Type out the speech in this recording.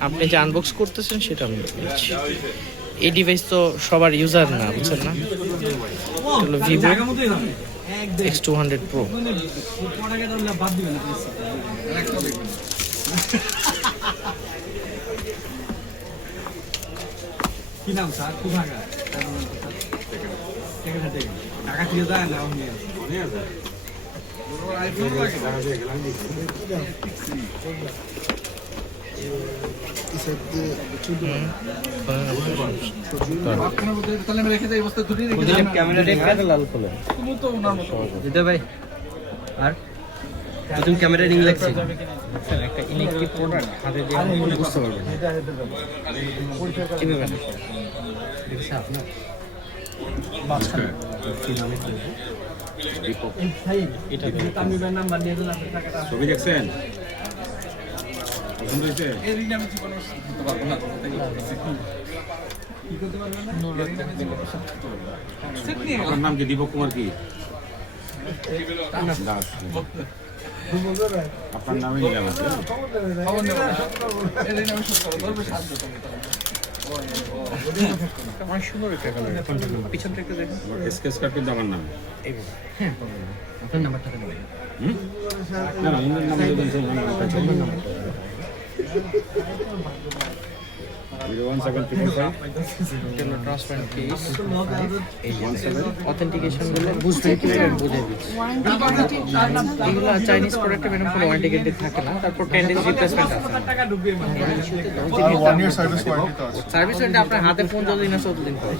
আপনি যে আনবক্স করতেছেন সেটা আমি বলছি এই ডিভাইস তো সবার ইউজার না বুঝছেন না? হলো Vivo X two hundred pro কি নাম স্যার? কোথাকার? টাকা দিয়ে যায় না আর ক্যামেরা রিং লাগছে একটা ইলেকট্রিক প্রোডাক্ট হাতে দিয়ে ছবি দেখছেন আমি জীবনে শোধ করতে পারব না। সেট নিয়ে গেলাম। আপনার নাম কি? দীপক কুমার কি? আপনার নামই নিলাম নাম। আপনার নাম্বারটা নাম নাম অথেন্টিকেশনগুলো বুঝতে কীভাবে বুঝে এগুলো চাইনিজ প্রোডাক্টে ম্যাডাম কোনো ওয়ারেন্টি গ্যারান্টি থাকে না তারপর টেন ডেজ রিপ্লেসমেন্ট আছে। মানে সার্ভিস ওয়ারেন্টি আপনার হাতে ফোন যতদিন আছে ততদিন পরে।